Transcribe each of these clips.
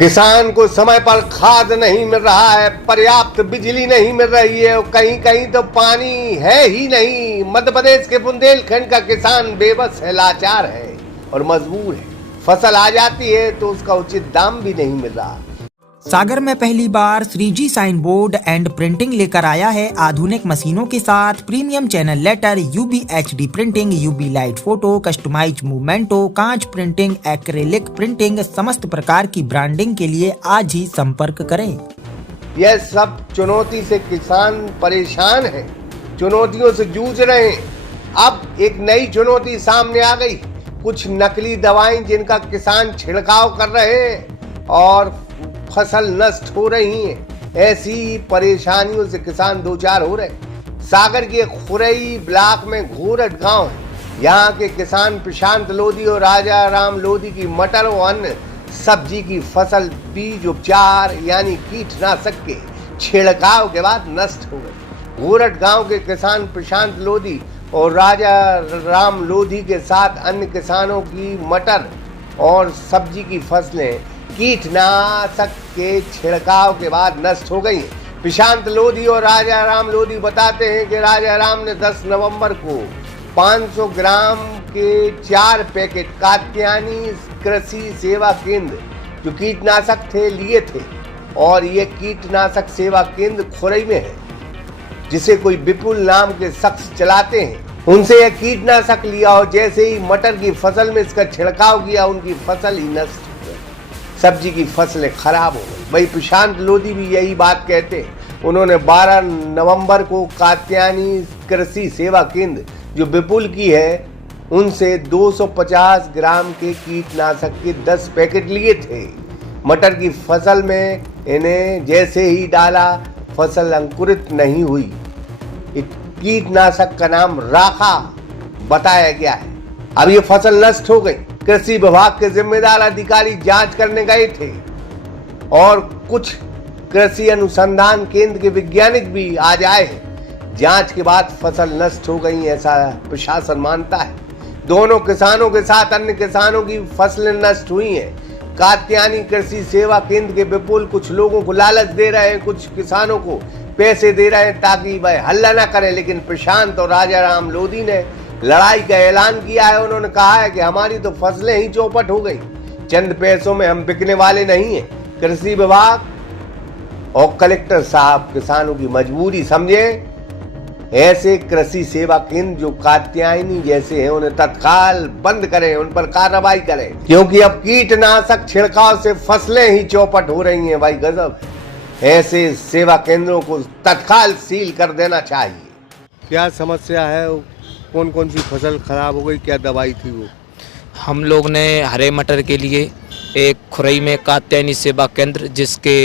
किसान को समय पर खाद नहीं मिल रहा है, पर्याप्त बिजली नहीं मिल रही है, कहीं कहीं तो पानी है ही नहीं। मध्य प्रदेश के बुंदेलखंड का किसान बेबस है, लाचार है और मजबूर है। फसल आ जाती है तो उसका उचित दाम भी नहीं मिल रहा। सागर में पहली बार Shriji sign board and printing लेकर आया है आधुनिक मशीनों के साथ premium channel letter, UV HD printing, UV light photo, customise मूवमेंटो, कांच प्रिंटिंग, एक्रेलिक प्रिंटिंग, समस्त प्रकार की ब्रांडिंग के लिए आज ही संपर्क करें। यह सब चुनौती से किसान परेशान है, चुनौतियों से जूझ रहे हैं। अब एक नई चुनौती सामने आ गई, कुछ नकली दवाएं जिनका किसान छिड़काव कर रहे हैं और फसल नष्ट हो रही हैं। ऐसी परेशानियों से किसान दो चार हो रहे। सागर के खुरई ब्लॉक में घोरट गांव है। यहाँ के किसान प्रशांत लोधी और राजा राम लोधी की मटर और अन्य सब्जी की फसल बीज उपचार यानी कीटनाशक के छिड़काव के बाद नष्ट हो गई। घोरट गांव के किसान प्रशांत लोधी और राजा राम लोधी के साथ अन्य किसानों की मटर और सब्जी की फसलें कीटनाशक के छिड़काव के बाद नष्ट हो गई। प्रशांत लोधी और राजा राम लोधी बताते हैं कि राजा राम ने 10 नवंबर को 500 ग्राम के 4 पैकेट कात्यायनी कृषि सेवा केंद्र जो कीटनाशक थे लिए थे और ये कीटनाशक सेवा केंद्र खुरई में है जिसे कोई विपुल नाम के शख्स चलाते हैं। उनसे यह कीटनाशक लिया और जैसे ही मटर की फसल में इसका छिड़काव किया उनकी फसल ही नष्ट, सब्जी की फसलें खराब हो गई। वही प्रशांत लोधी भी यही बात कहते हैं। उन्होंने 12 नवंबर को कात्यायनी कृषि सेवा केंद्र जो विपुल की है उनसे 250 ग्राम के कीटनाशक के 10 पैकेट लिए थे। मटर की फसल में इन्हें जैसे ही डाला फसल अंकुरित नहीं हुई। कीटनाशक का नाम राखा बताया गया है। अब ये फसल नष्ट हो गई। कृषि विभाग के जिम्मेदार अधिकारी जांच करने गए थे और कुछ कृषि अनुसंधान केंद्र के वैज्ञानिक भी आज आए हैं। जांच के बाद फसल नष्ट हो गई ऐसा प्रशासन मानता है। दोनों किसानों के साथ अन्य किसानों की फसलें नष्ट हुई हैं। कात्यायनी कृषि सेवा केंद्र के विपुल कुछ लोगों को लालच दे रहे हैं, कुछ किसानों को पैसे दे रहे हैं ताकि वह हल्ला ना करें। लेकिन प्रशांत और राजा राम लोधी ने लड़ाई का ऐलान किया है। उन्होंने कहा है कि हमारी तो फसलें ही चौपट हो गई, चंद पैसों में हम बिकने वाले नहीं हैं। कृषि विभाग और कलेक्टर साहब किसानों की मजबूरी समझे। ऐसे कृषि सेवा केंद्र जो कात्यायनी जैसे हैं उन्हें तत्काल बंद करें, उन पर कार्रवाई करें, क्योंकि अब कीटनाशक छिड़काव से फसलें ही चौपट हो रही हैं। भाई गजब है। ऐसे सेवा केंद्रों को तत्काल सील कर देना चाहिए। क्या समस्या है? कौन कौन सी फसल खराब हो गई? क्या दवाई थी वो? हम लोग ने हरे मटर के लिए एक खुरई में कात्यायनी सेवा केंद्र जिसके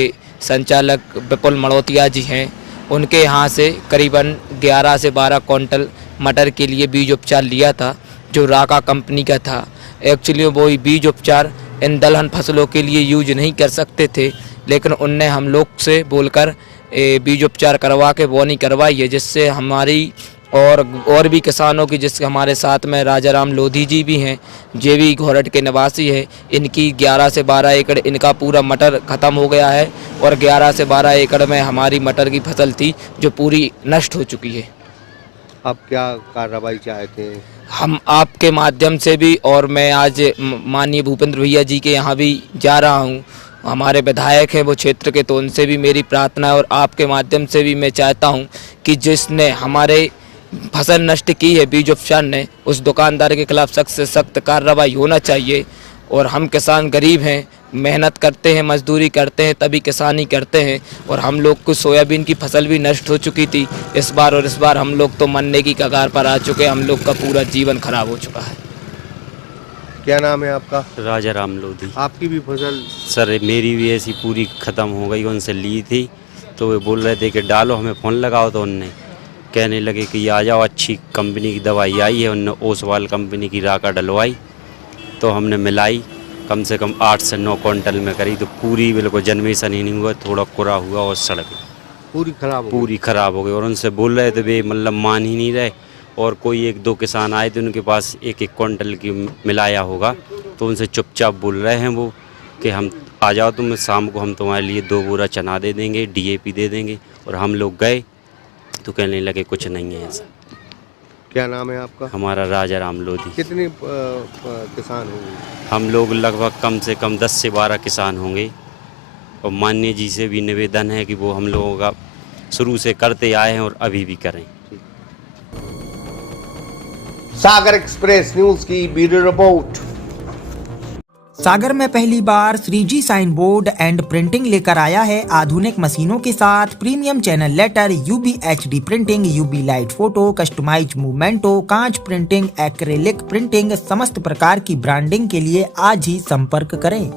संचालक विपुल मड़ोतिया जी हैं, उनके यहाँ से करीबन 11 से 12 क्विंटल मटर के लिए बीज उपचार लिया था जो राका कंपनी का था। एक्चुअली वो बीज उपचार इन दलहन फसलों के लिए यूज नहीं कर सकते थे, लेकिन उनने हम लोग से बोलकर बीज उपचार करवा के बोनी करवाई है, जिससे हमारी और भी किसानों की, जिसके हमारे साथ में राजा राम लोधी जी भी हैं, ये भी घोरट के निवासी हैं। इनकी 11 से 12 एकड़ इनका पूरा मटर ख़त्म हो गया है और 11 से 12 एकड़ में हमारी मटर की फसल थी जो पूरी नष्ट हो चुकी है। आप क्या कार्रवाई चाहते हैं? हम आपके माध्यम से भी और मैं आज माननीय भूपेंद्र भैया जी के यहाँ भी जा रहा हूँ, हमारे विधायक हैं वो क्षेत्र के, तो उनसे भी मेरी प्रार्थना है और आपके माध्यम से भी मैं चाहता हूँ कि जिसने हमारे फसल नष्ट की है बीज उपचार ने, उस दुकानदार के खिलाफ सख्त से सख्त कार्रवाई होना चाहिए। और हम किसान गरीब हैं, मेहनत करते हैं, मजदूरी करते हैं, तभी किसानी करते हैं। और हम लोग को सोयाबीन की फसल भी नष्ट हो चुकी थी इस बार, और इस बार हम लोग तो मरने की कगार पर आ चुके हैं। हम लोग का पूरा जीवन खराब हो चुका है। क्या नाम है आपका? राजा राम लोधी। आपकी भी फसल? सर मेरी भी ऐसी पूरी ख़त्म हो गई। उनसे ली थी तो वे बोल रहे थे कि डालो, हमें फ़ोन लगाओ, तो उनने कहने लगे कि आ जाओ, अच्छी कंपनी की दवाई आई है। उनने ओसवाल कंपनी की राका डलवाई तो हमने मिलाई, कम से कम 8 से 9 क्विंटल में करी, तो पूरी बिल्कुल जनमेशन ही नहीं हुआ, थोड़ा कुरा हुआ और सड़ गई, पूरी खराब हो गई। और उनसे बोल रहे थे वे मतलब मान ही नहीं रहे। और कोई 1-2 किसान आए थे, उनके पास 1-1 क्विंटल की मिलाया होगा, तो उनसे चुपचाप बोल रहे हैं वो कि हम आ जाओ तुम शाम को, हम तुम्हारे लिए 2 बोरा चना दे देंगे, DAP दे देंगे। और हम लोग गए तो कहने लगे कुछ नहीं है ऐसा। क्या नाम है आपका? हमारा राजा राम लोधी। कितने किसान होंगे? हम लोग लगभग कम से कम 10 से 12 किसान होंगे। और माननीय जी से भी निवेदन है कि वो हम लोगों का शुरू से करते आए हैं और अभी भी करें। सागर एक्सप्रेस न्यूज की ब्यूरो रिपोर्ट। सागर में पहली बार 3G sign board and printing लेकर आया है आधुनिक मशीनों के साथ premium channel letter, UV HD printing, UV light photo, customise मूवमेंटो, कांच प्रिंटिंग, एक्रेलिक प्रिंटिंग, समस्त प्रकार की ब्रांडिंग के लिए आज ही संपर्क करें।